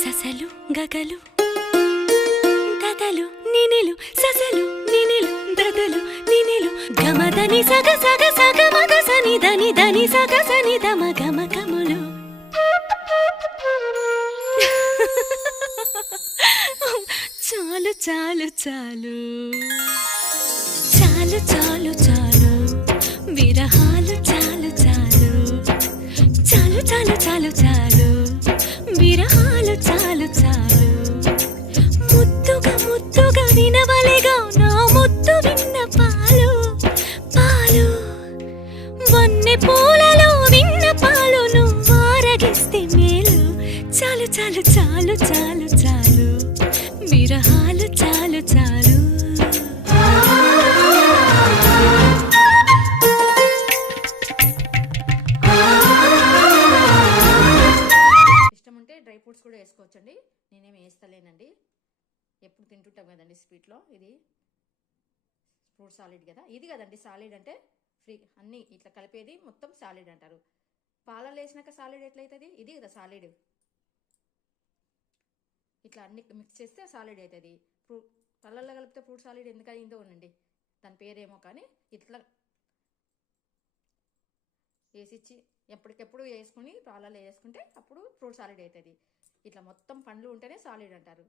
ససలు గగలు దదలు నినిలు ససలు నినిలు దదలు నినిలు గమదని సగ సగ సగ మగ సని దని దని సగ సని దమ గమ గములు చాలు చాలు చాలు చాలు చాలు చాలు విరహాలు చాలు చాలు చాలు చాలు చాలు చాలు విరహాలు చాలు చాలు ముద్దుగా ముద్దుగా వినవలిగా నా ముద్దు విన్న పాలు పాలు వన్నె పూలలో విన్న పాలు నువ్వు ఆరగిస్తే మేలు చాలు చాలు చాలు చాలు చాలు విరహాలు చాలు చాలు ఇష్టం ఉంటే డ్రై ఫ్రూట్స్ కూడా వేసుకోవచ్చండి. నేనేమి వేస్తలేనండి, ఎప్పుడు తింటుంటాం కదండి స్వీట్లో. ఇది ఫ్రూట్ సాలిడ్ కదా, ఇది కదండి సాలిడ్ అంటే. ఫ్రీ అన్నీ ఇట్లా కలిపేది మొత్తం సాలిడ్ అంటారు. పాలలో వేసినాక సాలిడ్ ఎట్లయితుంది? ఇది కదా సాలిడ్. ఇట్లా అన్ని మిక్స్ చేస్తే సాలిడ్ అవుతుంది. పళ్ళల్లో కలిపితే ఫ్రూట్ సాలిడ్ ఎందుకు అయిందో ఉండండి, దాని పేరేమో. కానీ ఇట్లా వేసిచ్చి ఎప్పటికెప్పుడు వేసుకుని పాలలో వేసుకుంటే అప్పుడు ఫ్రూట్ సాలిడ్ అవుతుంది. ఇట్లా మొత్తం పండ్లు ఉంటేనే సాలిడ్ అంటారు.